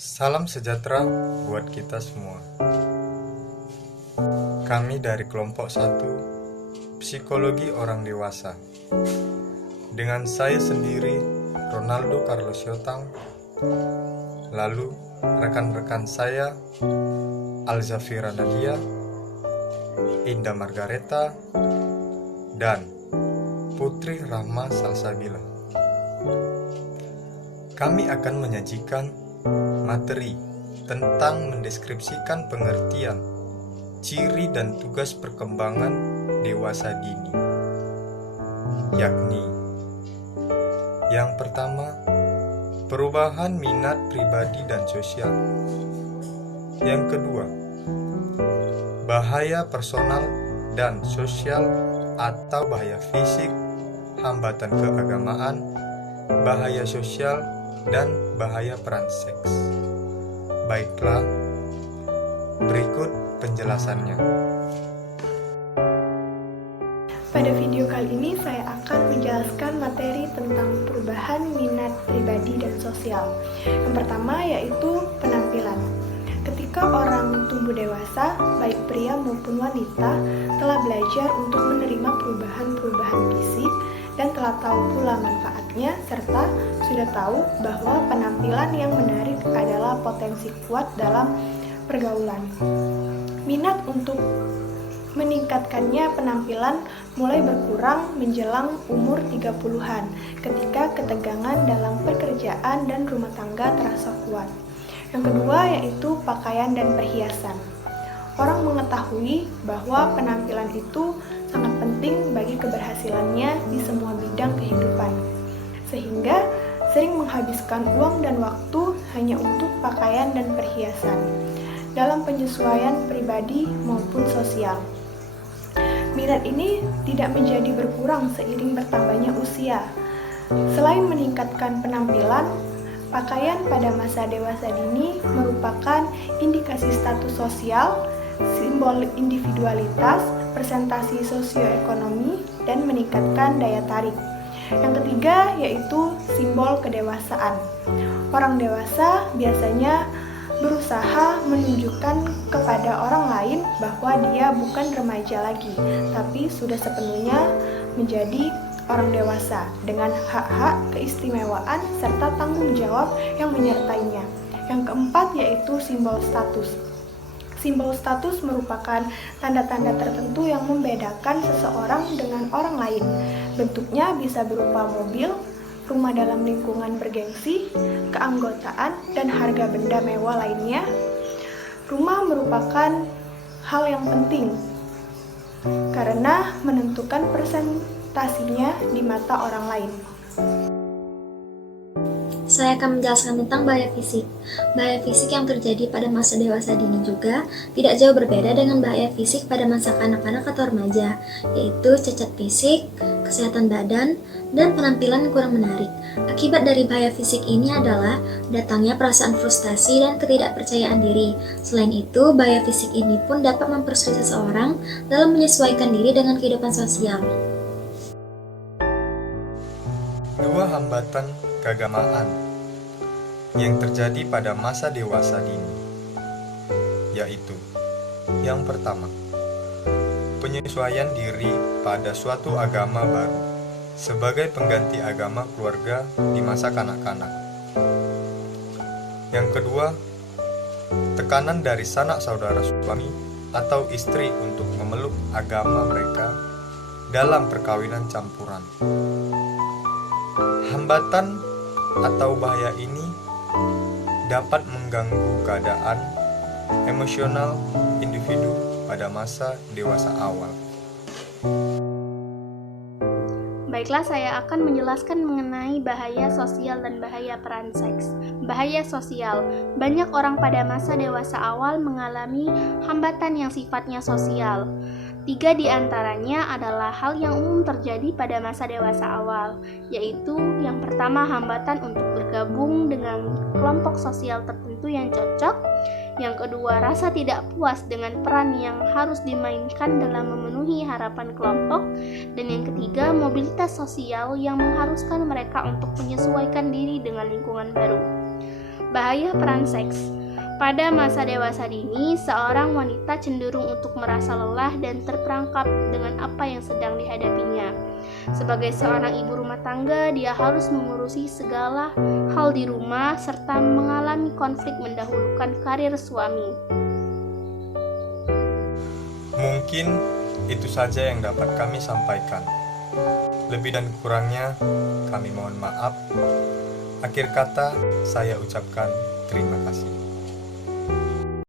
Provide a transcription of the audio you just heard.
Salam sejahtera buat kita semua. Kami dari kelompok 1, Psikologi Orang Dewasa. Dengan saya sendiri, Ronaldo Carlos Yotang. Lalu, rekan-rekan saya, Alzafira Nadia, Indah Margareta, dan Putri Rahma Salsabila. Kami akan menyajikan materi tentang mendeskripsikan pengertian, ciri dan tugas perkembangan dewasa dini, yakni yang pertama, perubahan minat pribadi dan sosial. Yang kedua, bahaya personal dan sosial atau bahaya fisik, hambatan keagamaan, bahaya sosial, dan bahaya peran seks. Baiklah, berikut penjelasannya. Pada video kali ini saya akan menjelaskan materi tentang perubahan minat pribadi dan sosial. Yang pertama yaitu penampilan. Ketika orang tumbuh dewasa, baik pria maupun wanita, telah belajar untuk menerima perubahan-perubahan fisik dan telah tahu pula manfaatnya, serta sudah tahu bahwa penampilan yang menarik adalah potensi kuat dalam pergaulan. Minat untuk meningkatkannya penampilan mulai berkurang menjelang umur 30-an, ketika ketegangan dalam pekerjaan dan rumah tangga terasa kuat. Yang kedua yaitu pakaian dan perhiasan. Orang mengetahui bahwa penampilan itu sangat penting bagi keberhasilannya di semua bidang kehidupan, sehingga sering menghabiskan uang dan waktu hanya untuk pakaian dan perhiasan dalam penyesuaian pribadi maupun sosial. Minat ini tidak menjadi berkurang seiring bertambahnya usia. Selain meningkatkan penampilan, pakaian pada masa dewasa dini merupakan indikasi status sosial, simbol individualitas, presentasi sosioekonomi, dan meningkatkan daya tarik. Yang ketiga yaitu simbol kedewasaan. Orang dewasa biasanya berusaha menunjukkan kepada orang lain bahwa dia bukan remaja lagi, tapi sudah sepenuhnya menjadi orang dewasa dengan hak-hak, keistimewaan, serta tanggung jawab yang menyertainya. Yang keempat yaitu simbol status. Simbol status merupakan tanda-tanda tertentu yang membedakan seseorang dengan orang lain. Bentuknya bisa berupa mobil, rumah dalam lingkungan bergengsi, keanggotaan, dan harga benda mewah lainnya. Rumah merupakan hal yang penting karena menentukan presentasinya di mata orang lain. Saya akan menjelaskan tentang bahaya fisik. Bahaya fisik yang terjadi pada masa dewasa dini juga tidak jauh berbeda dengan bahaya fisik pada masa kanak-kanak atau remaja, yaitu cacat fisik, kesehatan badan, dan penampilan yang kurang menarik. Akibat dari bahaya fisik ini adalah datangnya perasaan frustasi dan ketidakpercayaan diri. Selain itu, bahaya fisik ini pun dapat mempersulit seseorang dalam menyesuaikan diri dengan kehidupan sosial. Dua hambatan keagamaan yang terjadi pada masa dewasa dini, yaitu yang pertama, penyesuaian diri pada suatu agama baru sebagai pengganti agama keluarga di masa kanak-kanak. Yang kedua, tekanan dari sanak saudara suami atau istri untuk memeluk agama mereka dalam perkawinan campuran. Hambatan atau bahaya ini dapat mengganggu keadaan emosional individu pada masa dewasa awal. Baiklah, saya akan menjelaskan mengenai bahaya sosial dan bahaya peran seks. Bahaya sosial. Banyak orang pada masa dewasa awal mengalami hambatan yang sifatnya sosial. 3 di antaranya adalah hal yang umum terjadi pada masa dewasa awal, yaitu yang pertama, hambatan untuk bergabung dengan kelompok sosial tertentu yang cocok. Yang kedua, rasa tidak puas dengan peran yang harus dimainkan dalam memenuhi harapan kelompok. Dan yang ketiga, mobilitas sosial yang mengharuskan mereka untuk menyesuaikan diri dengan lingkungan baru. Bahaya peran seks. Pada masa dewasa dini, seorang wanita cenderung untuk merasa lelah dan terperangkap dengan apa yang sedang dihadapinya. Sebagai seorang ibu rumah tangga, dia harus mengurusi segala hal di rumah serta mengalami konflik mendahulukan karir suami. Mungkin itu saja yang dapat kami sampaikan. Lebih dan kurangnya, kami mohon maaf. Akhir kata, saya ucapkan terima kasih.